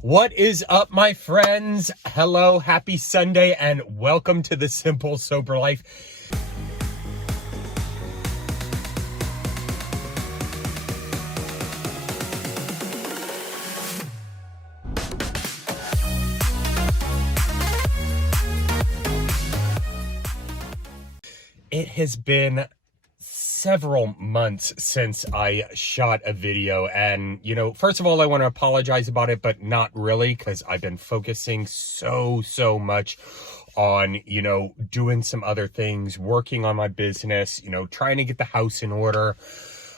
What is up, my friends? Hello, happy Sunday, and welcome to the Simple Sober Life. It has been several months since I shot a video, and first of all, I want to apologize about it, but not really, because I've been focusing so much on doing some other things, working on my business, trying to get the house in order.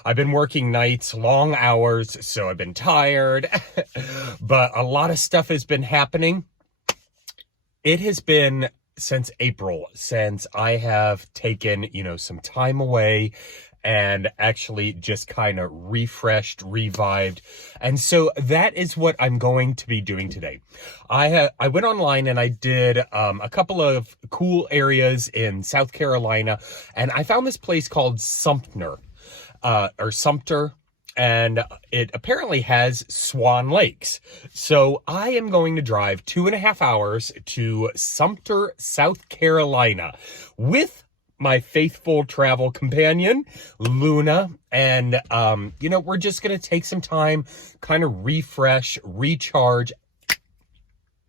I've been working nights, long hours, so I've been tired. But a lot of stuff has been happening. It has been since April, since I have taken, some time away and actually just kind of refreshed, revived. And so that is what I'm going to be doing today. I went online and I did a couple of cool areas in South Carolina, and I found this place called Sumter, and it apparently has Swan lakes. So I am going to drive 2.5 hours to Sumter, South Carolina with my faithful travel companion, Luna. And, we're just going to take some time, kind of refresh, recharge.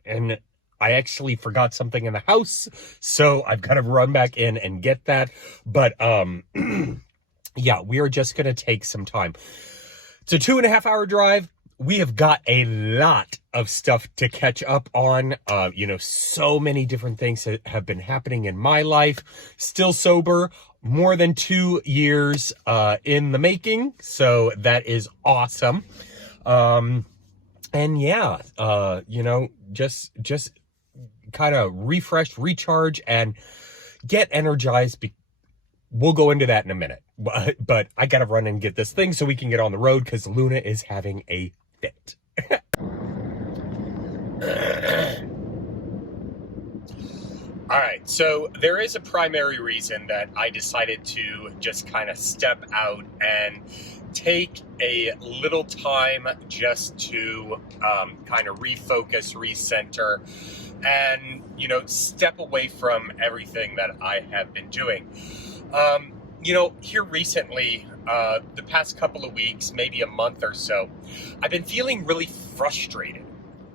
And I actually forgot something in the house, so I've got to run back in and get that. But, yeah, we are just going to take some time. It's a 2.5 hour drive. We have got a lot of stuff to catch up on. So many different things that have been happening in my life. Still sober, more than 2 years in the making. So that is awesome. And yeah, just kind of refresh, recharge, and get energized. We'll go into that in a minute, but I gotta run and get this thing so we can get on the road because Luna is having a fit. All right, so there is a primary reason that I decided to just kind of step out and take a little time just to kind of refocus, recenter, and, step away from everything that I have been doing. Here recently, the past couple of weeks, maybe a month or so, I've been feeling really frustrated,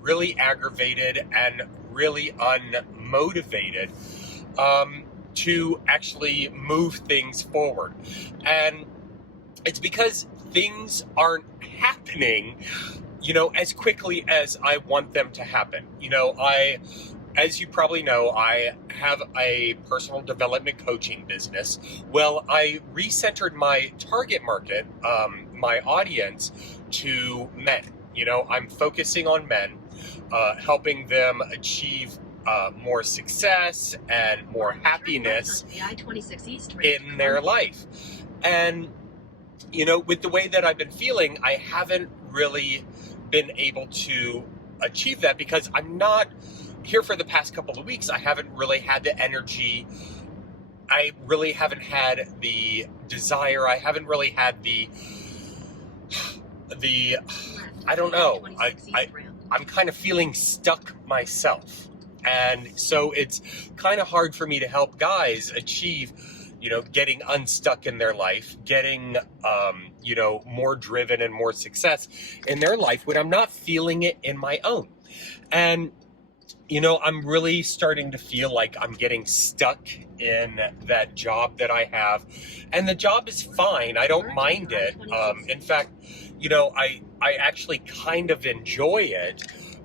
really aggravated, and really unmotivated to actually move things forward. And it's because things aren't happening, as quickly as I want them to happen. As you probably know, I have a personal development coaching business. Well, I recentered my target market, my audience, to men. I'm focusing on men, helping them achieve more success and more happiness in their life. And, with the way that I've been feeling, I haven't really been able to achieve that because I'm not here for the past couple of weeks. I haven't really had the energy. I really haven't had the desire. I haven't really had the I don't know. I'm kind of feeling stuck myself. And so it's kind of hard for me to help guys achieve, getting unstuck in their life, getting, more driven and more success in their life when I'm not feeling it in my own. And I'm really starting to feel like I'm getting stuck in that job that I have. And the job is fine. I don't mind it. In fact, I actually kind of enjoy it.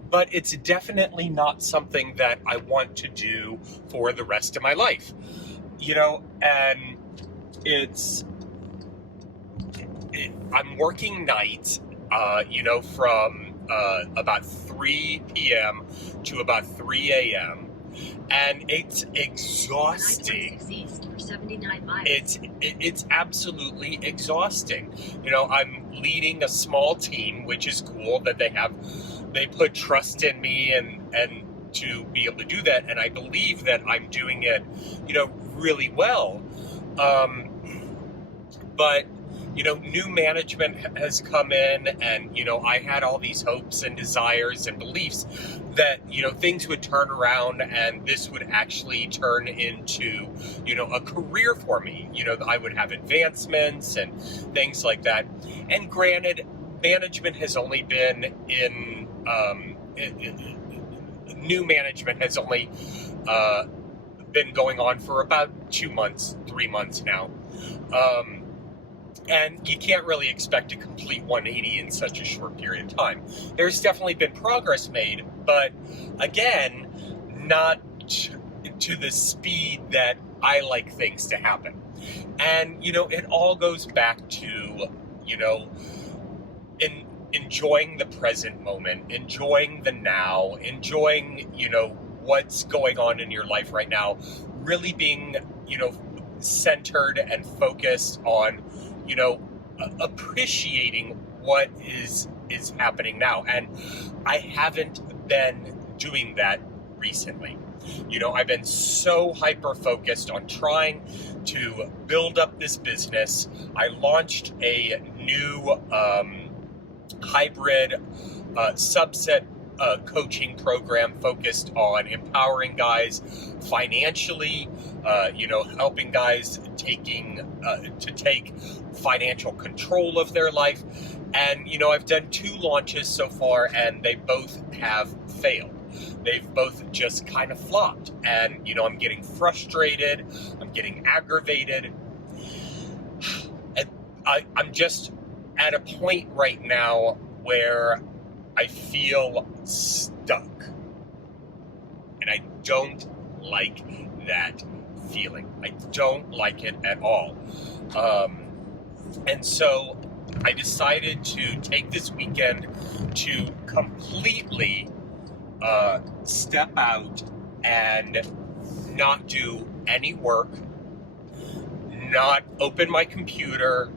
But it's definitely not something that I want to do for the rest of my life. And I'm working nights, from about 3 p.m. to about 3 a.m. And it's exhausting. It's absolutely exhausting. I'm leading a small team, which is cool that they put trust in me and to be able to do that. And I believe that I'm doing it, really well. But new management has come in, and, I had all these hopes and desires and beliefs that, things would turn around and this would actually turn into, a career for me. I would have advancements and things like that. And granted, management has only been new management has only been going on for about 2 months, 3 months now. And you can't really expect a complete 180 in such a short period of time. There's definitely been progress made, but again, not to the speed that I like things to happen. And, it all goes back to, enjoying the present moment, enjoying the now, enjoying, what's going on in your life right now, really being, centered and focused on, appreciating what is happening now. And I haven't been doing that recently. I've been so hyper-focused on trying to build up this business. I launched a new hybrid subset coaching program focused on empowering guys financially, helping guys to take financial control of their life. And, I've done 2 launches so far, and they both have failed. They've both just kind of flopped. And, I'm getting frustrated. I'm getting aggravated. And I'm just at a point right now where I feel stuck. And I don't like that feeling. I don't like it at all. And so I decided to take this weekend to completely step out and not do any work, not open my computer,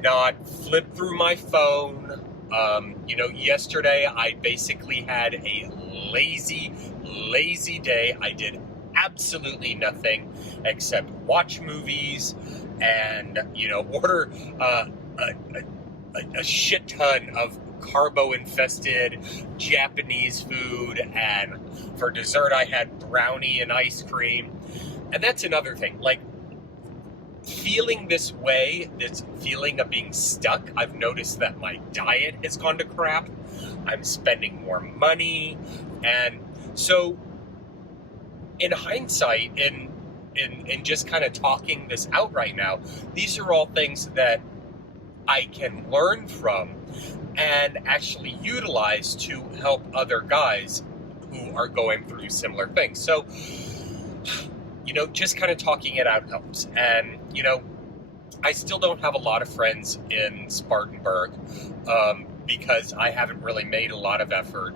not flip through my phone. Yesterday I basically had a lazy day. I did absolutely nothing except watch movies and, order a shit ton of carbo-infested Japanese food. And for dessert, I had brownie and ice cream. And that's another thing. Like, feeling this way, this feeling of being stuck, I've noticed that my diet has gone to crap. I'm spending more money. And so, in hindsight, in just kind of talking this out right now, these are all things that I can learn from and actually utilize to help other guys who are going through similar things. So, just kind of talking it out helps. And, I still don't have a lot of friends in Spartanburg because I haven't really made a lot of effort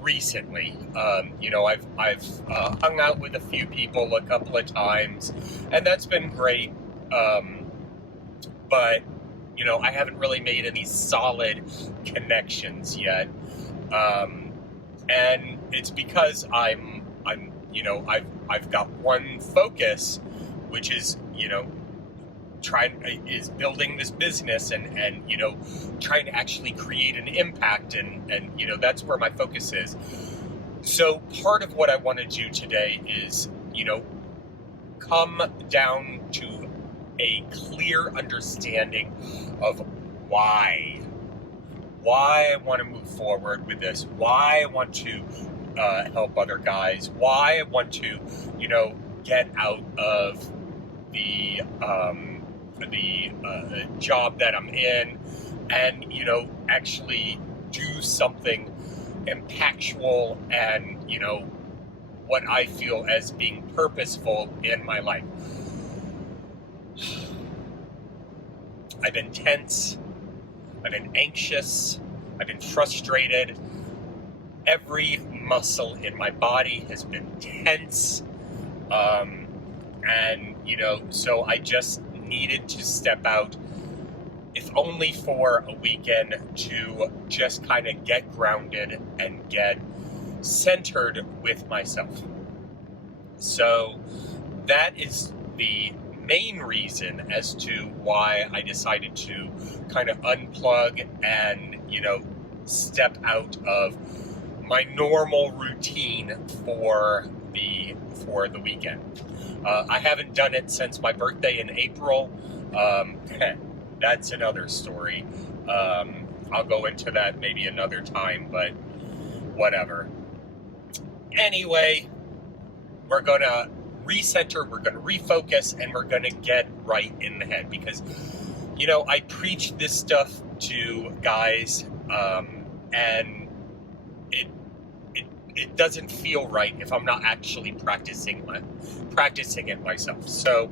recently. I've hung out with a few people a couple of times, and that's been great. But, I haven't really made any solid connections yet. And it's because I've got one focus, which is, is building this business and trying to actually create an impact. And that's where my focus is. So part of what I want to do today is, come down to a clear understanding of why I want to move forward with this, why I want to help other guys, why I want to, get out of the job that I'm in and, actually do something impactful and, what I feel as being purposeful in my life. I've been tense, I've been anxious, I've been frustrated. Every muscle in my body has been tense. And, so I just needed to step out, if only for a weekend, to just kind of get grounded and get centered with myself. So that is the main reason as to why I decided to kind of unplug and, step out of my normal routine for the weekend. I haven't done it since my birthday in April. That's another story. I'll go into that maybe another time, but whatever. Anyway, we're going to recenter, we're going to refocus, and we're going to get right in the head because, I preach this stuff to guys, and it doesn't feel right if I'm not actually practicing it myself. So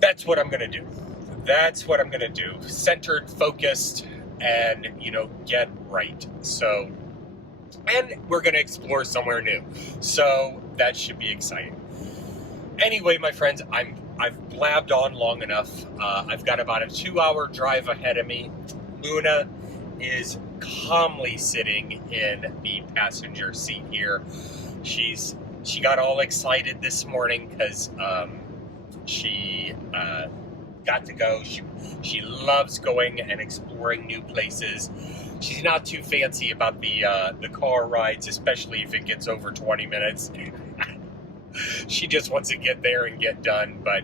that's what I'm going to do. That's what I'm going to do. Centered, focused, and, get right. So, and we're going to explore somewhere new. So that should be exciting. Anyway, my friends, I've blabbed on long enough. I've got about a 2-hour drive ahead of me. Luna is calmly sitting in the passenger seat here. She got all excited this morning because she got to go. She loves going and exploring new places. She's not too fancy about the car rides, especially if it gets over 20 minutes. She just wants to get there and get done, but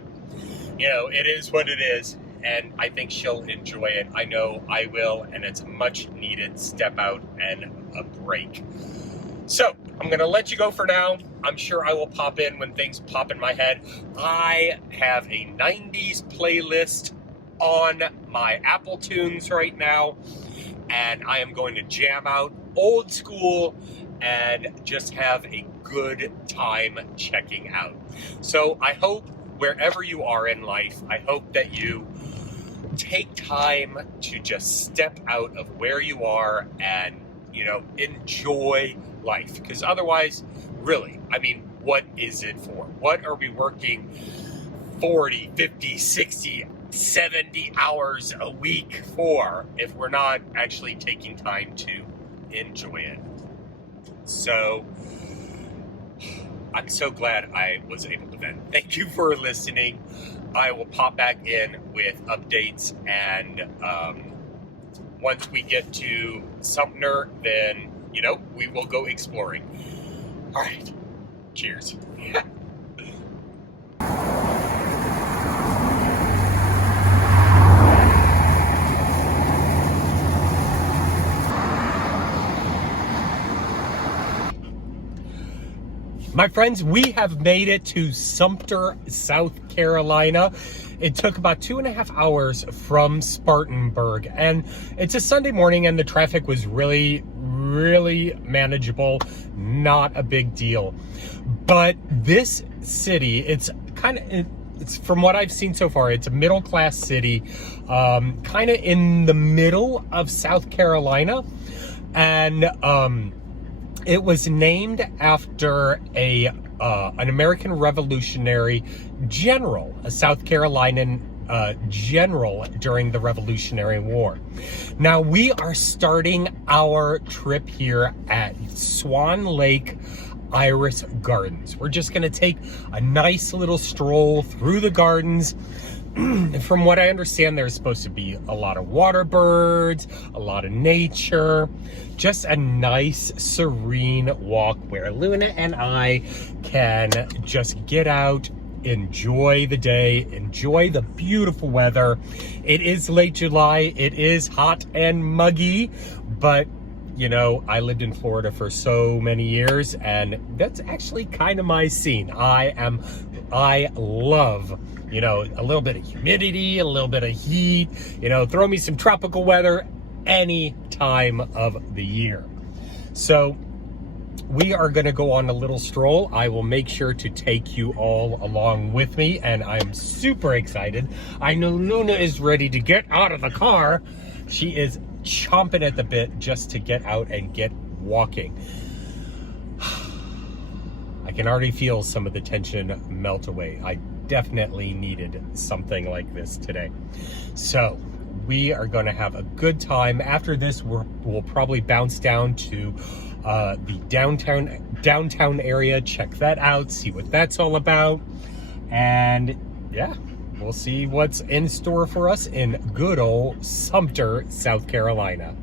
it is what it is, and I think she'll enjoy it. I know I will, and it's a much needed step out and a break. So I'm going to let you go for now. I'm sure I will pop in when things pop in my head. I have a 90s playlist on my Apple Tunes right now, and I am going to jam out old school and just have a good time checking out. So I hope wherever you are in life, I hope that you take time to just step out of where you are and, enjoy life. Because otherwise, really, what is it for? What are we working 40, 50, 60, 70 hours a week for if we're not actually taking time to enjoy it? So I'm so glad I was able to vent. Thank you for listening. I will pop back in with updates, and once we get to Sumter, then, we will go exploring. All right. Cheers. My friends, we have made it to Sumter, South Carolina. It took about 2.5 hours from Spartanburg, and it's a Sunday morning, and the traffic was really, really manageable. Not a big deal. But this city, it's from what I've seen so far, it's a middle-class city, kind of in the middle of South Carolina, and it was named after an American Revolutionary general, a South Carolinian general during the Revolutionary War. Now, we are starting our trip here at Swan Lake Iris Gardens. We're just going to take a nice little stroll through the gardens. From what I understand, there's supposed to be a lot of water birds, a lot of nature, just a nice, serene walk where Luna and I can just get out, enjoy the day, enjoy the beautiful weather. It is late July. It is hot and muggy, but I lived in Florida for so many years, and that's actually kind of my scene. I love, a little bit of humidity, a little bit of heat, throw me some tropical weather any time of the year. So we are going to go on a little stroll. I will make sure to take you all along with me, and I'm super excited. I know Luna is ready to get out of the car. She is chomping at the bit just to get out and get walking. I can already feel some of the tension melt away. I definitely needed something like this today. So we are going to have a good time. After this, we'll probably bounce down to the downtown area, check that out, see what that's all about. And yeah, we'll see what's in store for us in good old Sumter, South Carolina.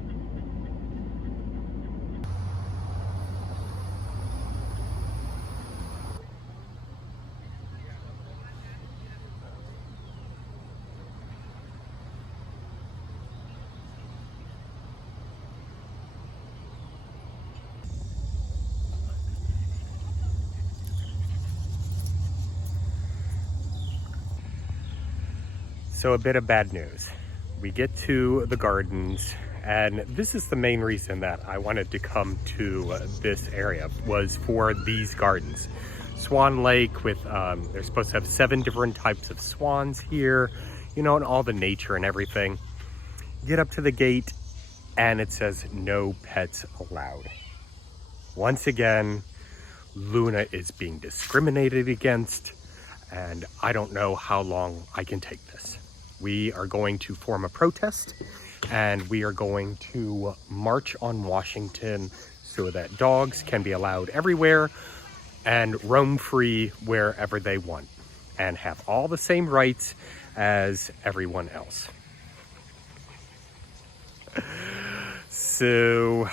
So a bit of bad news. We get to the gardens, and this is the main reason that I wanted to come to this area, was for these gardens. Swan Lake with, they're supposed to have 7 different types of swans here, you know, and all the nature and everything. Get up to the gate and it says no pets allowed. Once again, Luna is being discriminated against, and I don't know how long I can take this. We are going to form a protest, and we are going to march on Washington so that dogs can be allowed everywhere and roam free wherever they want and have all the same rights as everyone else. So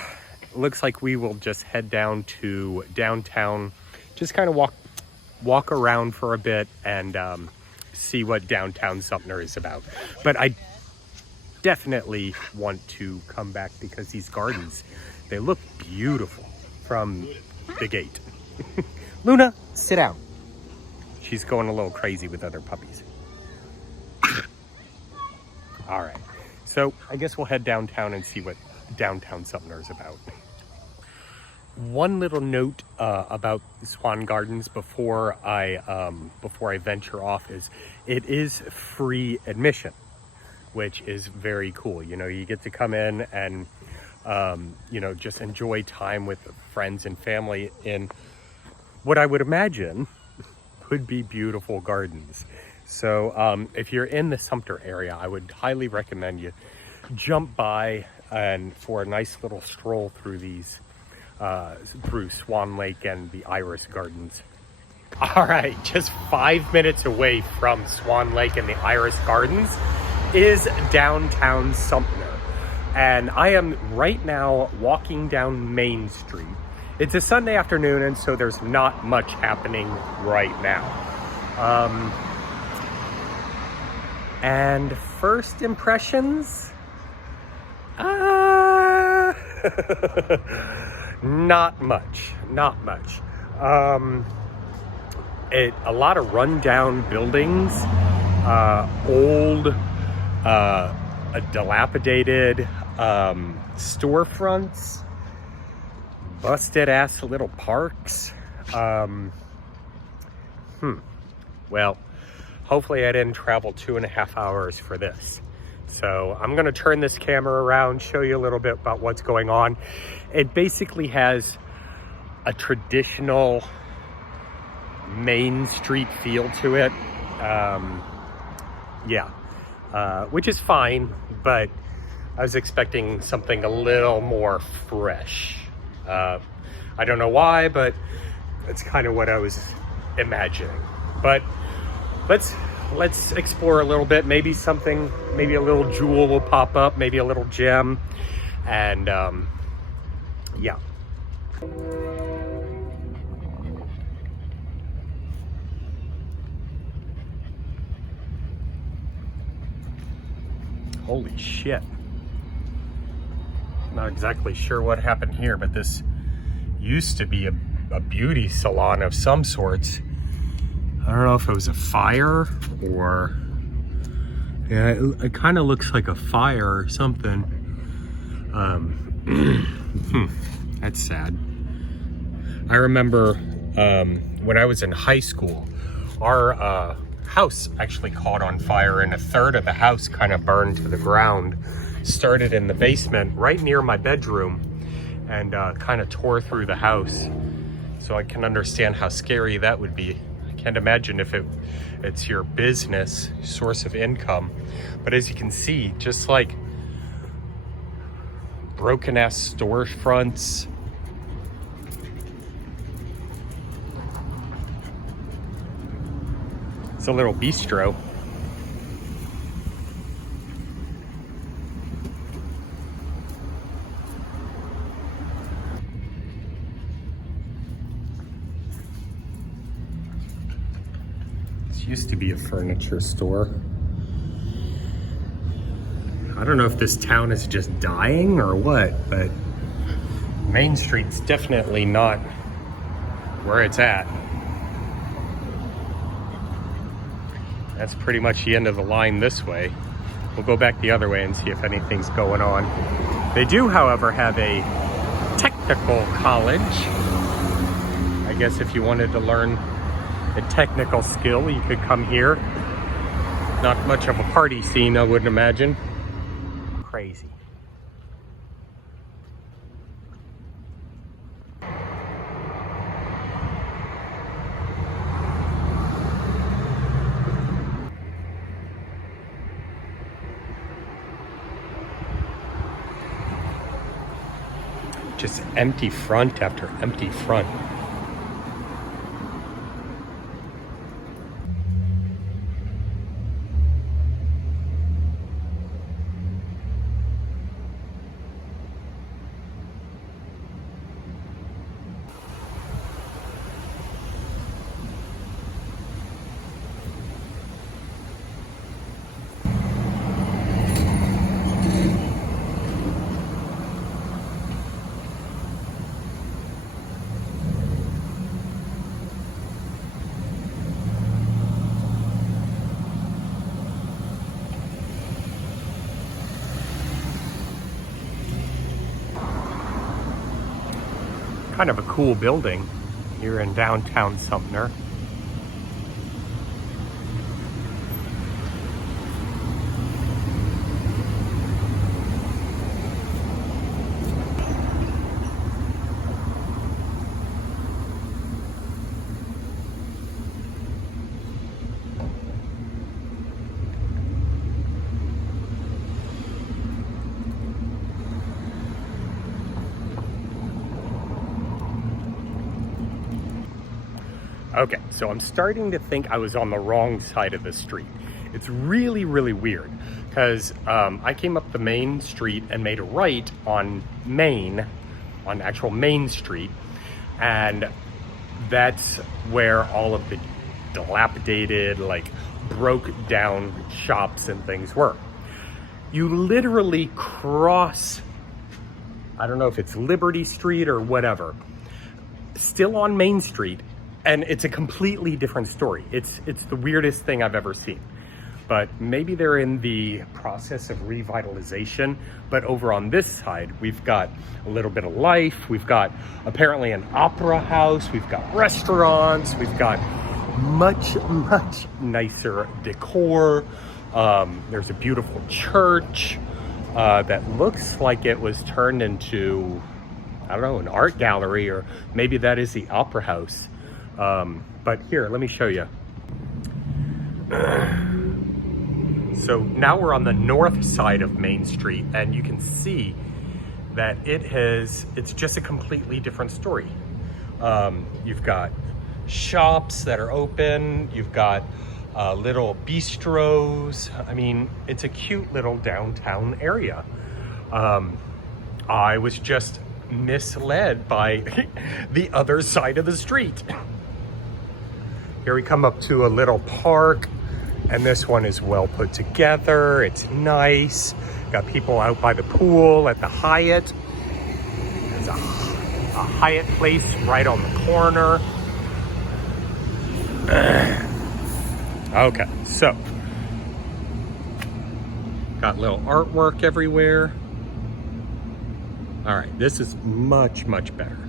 looks like we will just head down to downtown, just kind of walk around for a bit and see what downtown Sumter is about. But I definitely want to come back because these gardens, they look beautiful from the gate. Luna, sit down. She's going a little crazy with other puppies. All right, so I guess we'll head downtown and see what downtown Sumter is about. One little note about the Swan Gardens before I venture off is it is free admission, which is very cool. You know, you get to come in and you know, just enjoy time with friends and family in what I would imagine could be beautiful gardens. So if you're in the Sumter area, I would highly recommend you jump by and for a nice little stroll through these through Swan Lake and the Iris Gardens. All right, just 5 minutes away from Swan Lake and the Iris Gardens is downtown Sumter. And I am right now walking down Main Street. It's a Sunday afternoon, and so there's not much happening right now. And first impressions? Not much. A lot of rundown buildings, old, dilapidated storefronts, busted ass little parks. Well, hopefully I didn't travel 2.5 hours for this. So I'm gonna turn this camera around, show you a little bit about what's going on. It basically has a traditional Main Street feel to it. Which is fine, but I was expecting something a little more fresh. I don't know why, but that's kind of what I was imagining. But let's explore a little bit. Maybe a little jewel will pop up, maybe a little gem, and yeah. Holy shit. Not exactly sure what happened here, but this used to be a beauty salon of some sorts. I don't know if it was a fire or... Yeah, it kind of looks like a fire or something. That's sad. I remember when I was in high school, our house actually caught on fire, and a third of the house kind of burned to the ground. Started in the basement right near my bedroom and kind of tore through the house. So I can understand how scary that would be. I can't imagine if it's your business source of income. But as you can see, just like broken ass storefronts, it's a little bistro. Used to be a furniture store. I don't know if this town is just dying or what, but Main Street's definitely not where it's at. That's pretty much the end of the line this way. We'll go back the other way and see if anything's going on. They do, however, have a technical college. I guess if you wanted to learn a technical skill, you could come here. Not much of a party scene, I wouldn't imagine. Crazy. Just empty front after empty front. Kind of a cool building here in downtown Sumter. Okay, so I'm starting to think I was on the wrong side of the street. It's really, really weird because I came up the main street and made a right on actual Main Street, and that's where all of the dilapidated, like broke down shops and things were. You literally cross, I don't know if it's Liberty Street or whatever, still on Main Street. And it's a completely different story. It's the weirdest thing I've ever seen. But maybe they're in the process of revitalization. But over on this side, we've got a little bit of life. We've got apparently an opera house. We've got restaurants. We've got much, much nicer decor. There's a beautiful church that looks like it was turned into, I don't know, an art gallery, or maybe that is the opera house. But here, let me show you. So now we're on the north side of Main Street, and you can see that it's just a completely different story. You've got shops that are open. You've got little bistros. I mean, it's a cute little downtown area. I was just misled by the other side of the street. Here we come up to a little park, and this one is well put together. It's nice. Got people out by the pool at the Hyatt. There's a Hyatt place right on the corner. Okay, so got little artwork everywhere. All right, this is much, much better.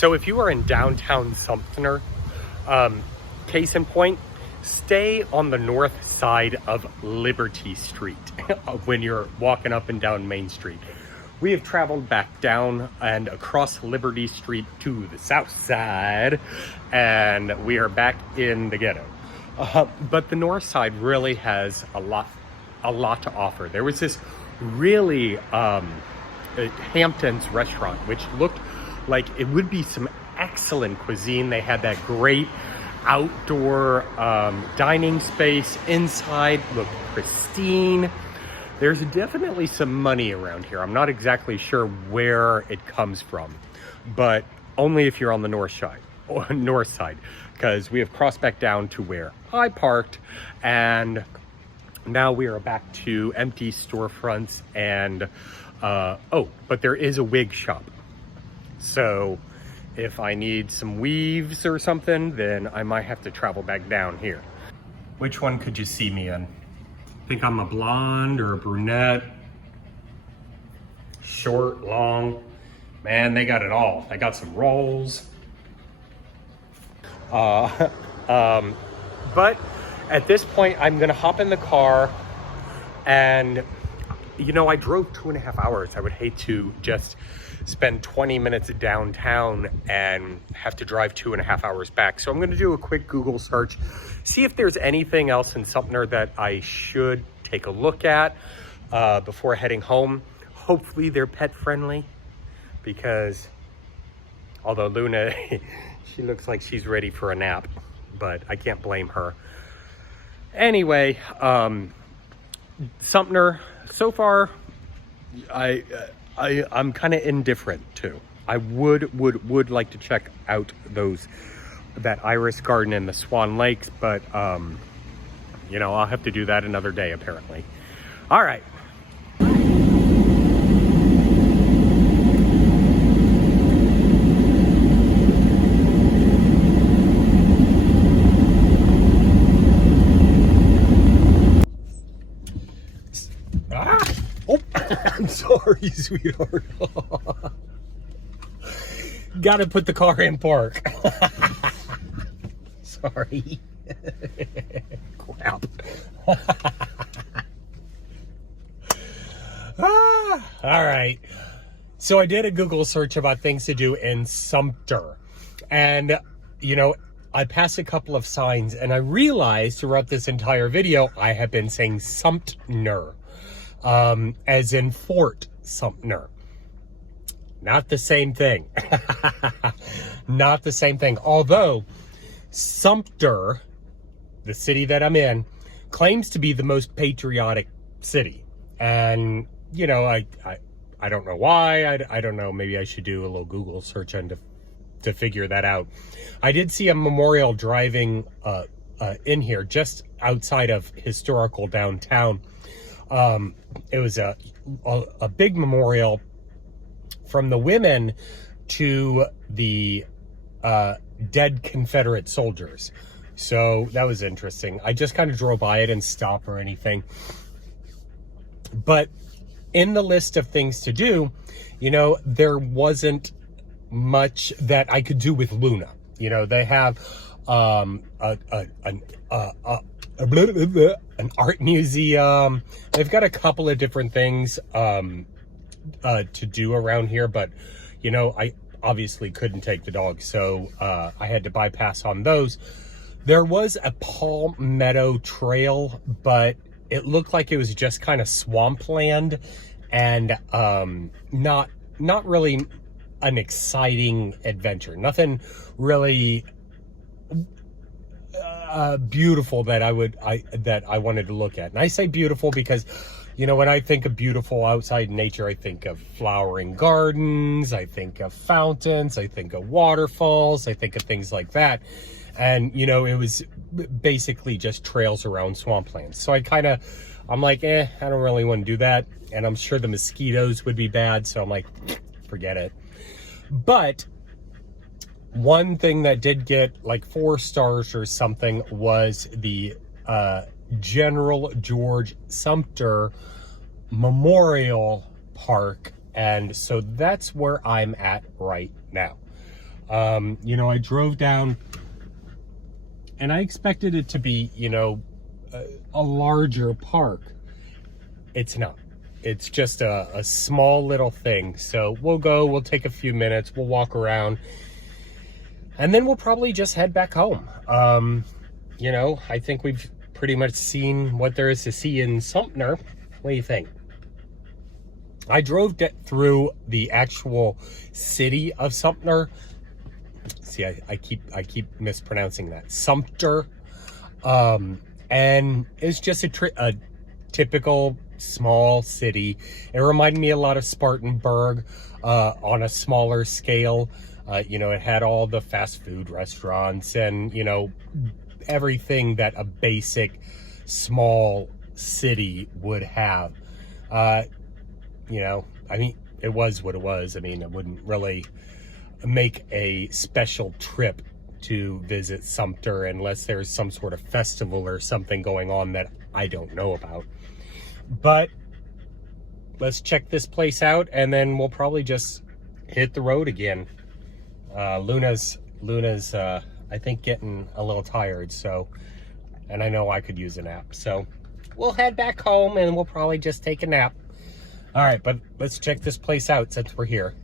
So if you are in downtown Sumter, case in point, stay on the north side of Liberty Street when you're walking up and down Main Street. We have traveled back down and across Liberty Street to the south side, and we are back in the ghetto. But the north side really has a lot to offer. There was this really Hampton's restaurant, which looked like it would be some excellent cuisine. They had that great outdoor dining space. Inside looked pristine. There's definitely some money around here. I'm not exactly sure where it comes from, but only if you're on the north side, because we have crossed back down to where I parked, and now we are back to empty storefronts and but there is a wig shop. So if I need some weaves or something, then I might have to travel back down here. Which one could you see me in? Think I'm a blonde or a brunette? Short, long? Man, they got it all. They got some rolls. But at this point, I'm gonna hop in the car, and you know, I drove 2.5 hours. I would hate to just spend 20 minutes downtown and have to drive 2.5 hours back. So I'm going to do a quick Google search, see if there's anything else in Sumter that I should take a look at before heading home. Hopefully they're pet friendly, because although Luna, she looks like she's ready for a nap, but I can't blame her. Anyway, Sumter, so far, I'm kind of indifferent too. I would like to check out that iris garden and the Swan lakes, but you know, I'll have to do that another day apparently. All right. I'm sorry, sweetheart. Gotta put the car in park. Sorry. Crap. All right. So I did a Google search about things to do in Sumter. And, you know, I passed a couple of signs, and I realized throughout this entire video, I have been saying Sumter. As in Fort Sumter. Not the same thing. Not the same thing. Although Sumter, the city that I'm in, claims to be the most patriotic city. And, you know, I don't know why. I don't know. Maybe I should do a little Google search on to figure that out. I did see a memorial driving in here just outside of historical downtown. It was a big memorial from the women to the dead Confederate soldiers. So that was interesting. I just kind of drove by it and stopped or anything. But in the list of things to do, you know, there wasn't much that I could do with Luna. You know, they have an art museum. They've got a couple of different things to do around here, but you know, I obviously couldn't take the dog, so I had to bypass on those. There was a Palmetto Trail, but it looked like it was just kind of swampland and not really an exciting adventure. Nothing really beautiful that I wanted to look at. And I say beautiful because, you know, when I think of beautiful outside nature, I think of flowering gardens, I think of fountains, I think of waterfalls, I think of things like that. And, you know, it was basically just trails around swamplands. So I'm like, I don't really want to do that. And I'm sure the mosquitoes would be bad. So I'm like, forget it. But one thing that did get like 4 stars or something was the General George Sumter Memorial Park. And so that's where I'm at right now. You know, I drove down and I expected it to be, you know, a larger park. It's not. It's just a small little thing. So we'll take a few minutes, we'll walk around, and then we'll probably just head back home. You know, I think we've pretty much seen what there is to see in Sumter. What do you think? I drove through the actual city of Sumter. See, I keep mispronouncing that. Sumpter. And it's just a typical small city. It reminded me a lot of Spartanburg on a smaller scale. You know, it had all the fast food restaurants and, you know, everything that a basic small city would have. You know, I mean, it was what it was. I mean, I wouldn't really make a special trip to visit Sumter unless there's some sort of festival or something going on that I don't know about. But let's check this place out, and then we'll probably just hit the road again. Luna's I think getting a little tired, so, and I know I could use a nap, so we'll head back home and we'll probably just take a nap. All right, but let's check this place out since we're here.